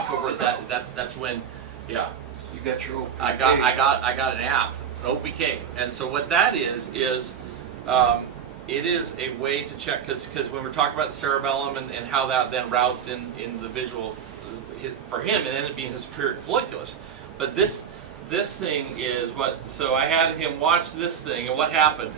October, that's when, yeah. You got your OPK. I got an app, an OPK, and so what that is it is a way to check, because when we're talking about the cerebellum and how that then routes in the visual, for him it ended up being his superior colliculus. But this thing is what, so I had him watch this thing, and what happened?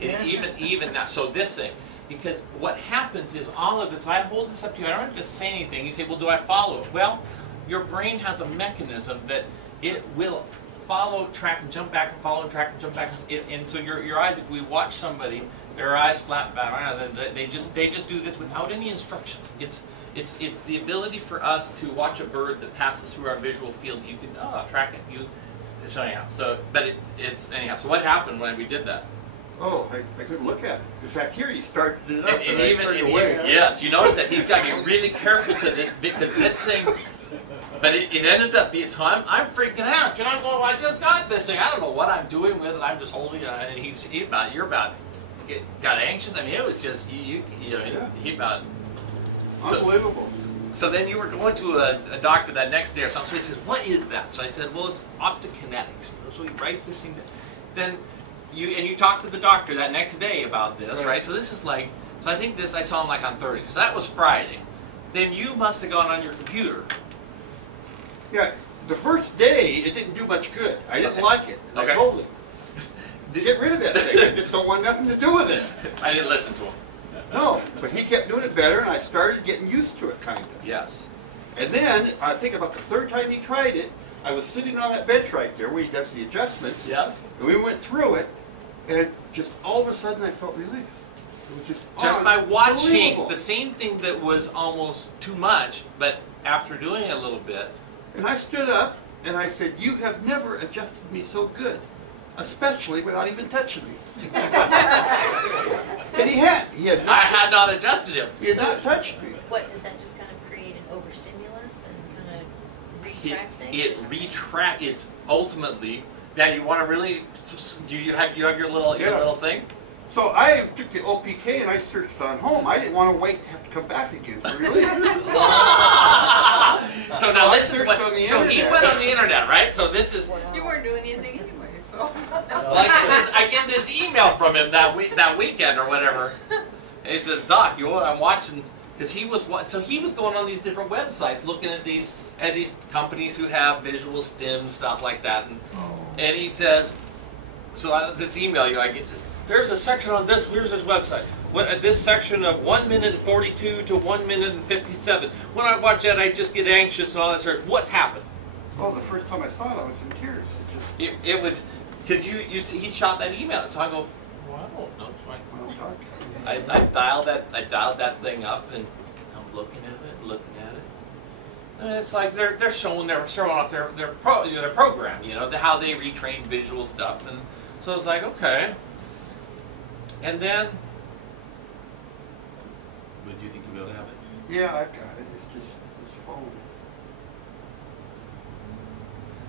Even now, so this thing, because what happens is all of it, so I hold this up to you, I don't have to say anything, you say, well, do I follow it? Well, your brain has a mechanism that it will follow, track, and jump back, and follow, and track, and jump back, and so your eyes, if we watch somebody, their eyes flat back, they just do this without any instructions. It's the ability for us to watch a bird that passes through our visual field. You can track it. So anyhow, it's anyhow. So what happened when we did that? Oh, I couldn't look at it. In fact, here you started it up, and even yes, you notice that he's got to be really careful to this, because this thing. But it ended up being, so I'm freaking out. You know, I'm going, I just got this thing. I don't know what I'm doing with it. I'm just holding it. And you're about got anxious. I mean, it was just he about unbelievable. So then you were going to a doctor that next day or something. So he says, "What is that?" So I said, "Well, it's optokinetics." So he writes this thing. Then you talked to the doctor that next day about this, right? So this is like, so I think this I saw him like on Thursday. So that was Friday. Then you must have gone on your computer. Yeah, the first day it didn't do much good. I didn't like it. Okay. I told him to get rid of that thing. I just don't want nothing to do with it. I didn't listen to him. No, but he kept doing it better, and I started getting used to it, kind of. Yes. And then, I think about the third time he tried it, I was sitting on that bench right there where he does the adjustments. Yes. And we went through it, and just all of a sudden I felt relief. It was just by watching the same thing that was almost too much, but after doing it a little bit. And I stood up, and I said, "You have never adjusted me so good, especially without even touching me." And he had not. I had not adjusted him. He had not touched me. What, did that just kind of create an overstimulus and kind of retract things? It's ultimately, that you want to really, you have your little thing? So I took the OPK and I searched on home. I didn't want to wait to have to come back again for relief. So now listen, so he went on the internet, right? So this is... You weren't doing anything anyway, so... I get this email from him that weekend or whatever. And he says, "Doc, I'm watching," because he was going on these different websites looking at these companies who have visual stim, stuff like that. And he says, so this email I get, "There's a section on this, here's his website. This section of 1 minute and 42 to 1 minute and 57. When I watch that, I just get anxious and all that sort of, what's happened?" Well, the first time I saw it, I was in tears. It was, because he shot that email. So I go, well, I don't know. So I dialed that thing up, and I'm looking at it. And it's like they're showing off their program, how they retrain visual stuff. And so it's like, okay. And then, do you think you'll be able to have it? Yeah, I've got it. It's just this phone.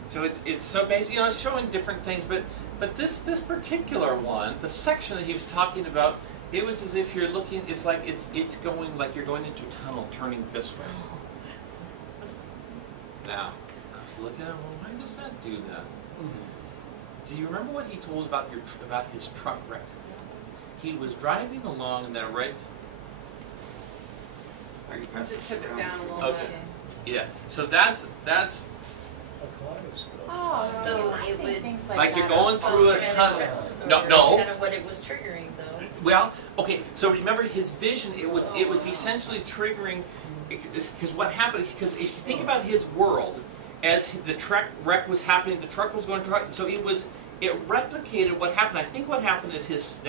So it's so basically, it's showing different things, but this particular one, the section that he was talking about, it was as if you're looking. It's like it's going like you're going into a tunnel, turning this way. Now, I was looking at him. Well, why does that do that? Do you remember what he told about his truck wreck? He was driving along in that red. Just tip it down a little bit. Yeah. So that's. Oh, so it would like you're going through a tunnel. No. That's kind of what it was triggering, though. Well, okay. So remember his vision. It was essentially triggering. Because what happened? Because if you think about his world, as the truck wreck was happening, the truck was going to. So it replicated what happened. I think what happened is his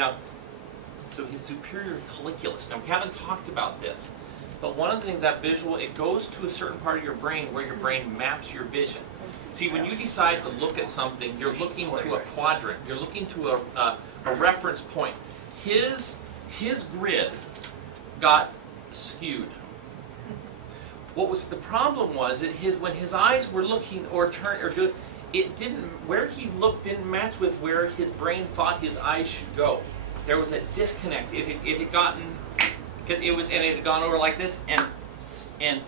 superior colliculus. Now we haven't talked about this, but one of the things that visual, it goes to a certain part of your brain where your brain maps your vision. See, when you decide to look at something, you're looking to a quadrant. You're looking to a reference point. His grid got skewed. What was the problem was that when his eyes were looking or turned or doing, it didn't, where he looked didn't match with where his brain thought his eyes should go. There was a disconnect. It had gone over like this, and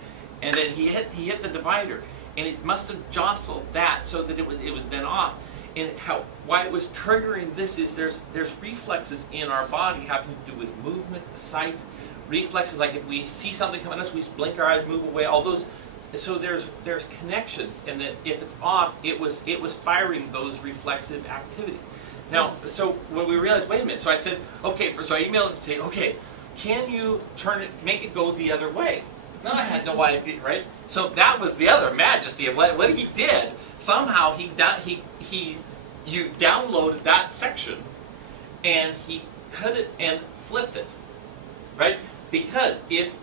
and then he hit the divider, and it must have jostled that so that it was then off. And why it was triggering this is there's reflexes in our body having to do with movement, sight, reflexes, like if we see something coming at us, we blink our eyes, move away, all those. So there's connections, and then if it's off, it was firing those reflexive activities. Now, so when we realized, wait a minute, so I said, okay, so I emailed him and say, okay, can you make it go the other way? No, I had no idea, right? So that was the other majesty of what he did. Somehow you downloaded that section, and he cut it and flipped it, right? Because if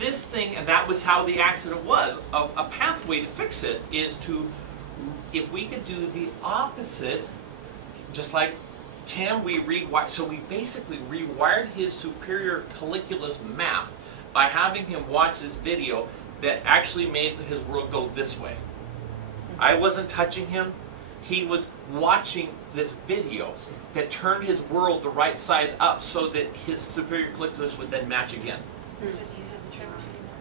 this thing, and that was how the accident was, a pathway to fix it is if we could do the opposite, just like, can we rewire? So we basically rewired his superior colliculus map by having him watch this video that actually made his world go this way. I wasn't touching him. He was watching this video that turned his world the right side up so that his superior colliculus would then match again. So do you have the tremors anymore?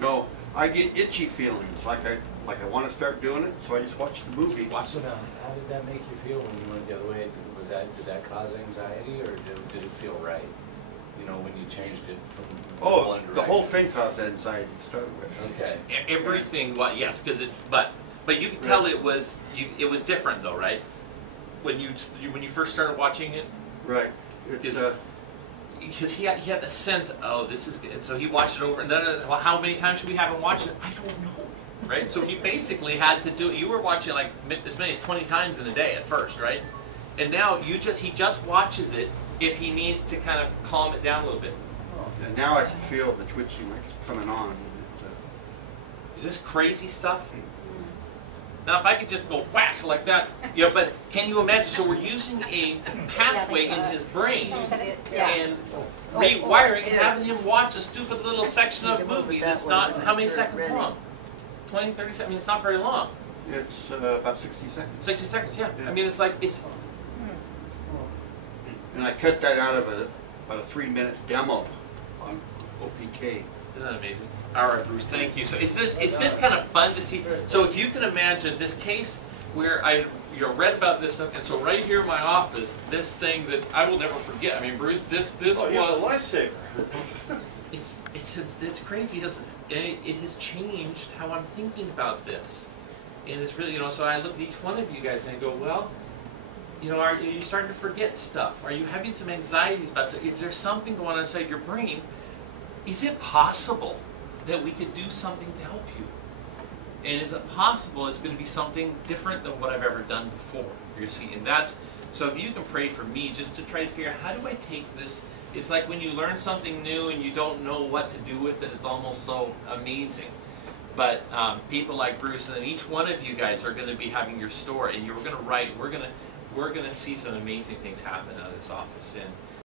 No, I get itchy feelings, like I want to start doing it, so I just watch the movie. Watch So this. now, how did that make you feel when you went the other way? Did that cause anxiety, or did it feel right? You know, when you changed it from Oh, one direction? the whole thing caused anxiety to start with. Okay. Everything, yes, because but you could tell it was different though, right? When you first started watching it, Right. because he had the sense, oh, this is good, and so he watched it over, and then, well, how many times should we have him watch it? I don't know, right? So he basically had to do. You were watching like as many as 20 times in a day at first, right? And now he just watches it if he needs to kind of calm it down a little bit. And now I feel the twitching like it's coming on. Is this crazy stuff? Now, if I could just go whack like that, but can you imagine? So we're using a pathway in his brain and rewiring and having him watch a stupid little section of a movie that's not, how many seconds long? 20, 30 seconds? I mean, it's not very long. It's about 60 seconds. 60 seconds, yeah. I mean, it's like, And I cut that out of about a 3-minute demo on OPK. Isn't that amazing? All right, Bruce, thank you. So is this kind of fun to see? So if you can imagine this case where I read about this, and so right here in my office, this thing that I will never forget. I mean, Bruce, this was a lifesaver. it's crazy, isn't it? It has changed how I'm thinking about this, and it's really, so I look at each one of you guys and I go, well, are you starting to forget stuff? Are you having some anxieties about stuff? Is there something going on inside your brain? Is it possible that we could do something to help you? And is it possible it's going to be something different than what I've ever done before? You see, and so if you can pray for me just to try to figure out, how do I take this? It's like when you learn something new and you don't know what to do with it, it's almost so amazing. But people like Bruce, and then each one of you guys are going to be having your story, and you're going to write. We're going to see some amazing things happen out of this office. And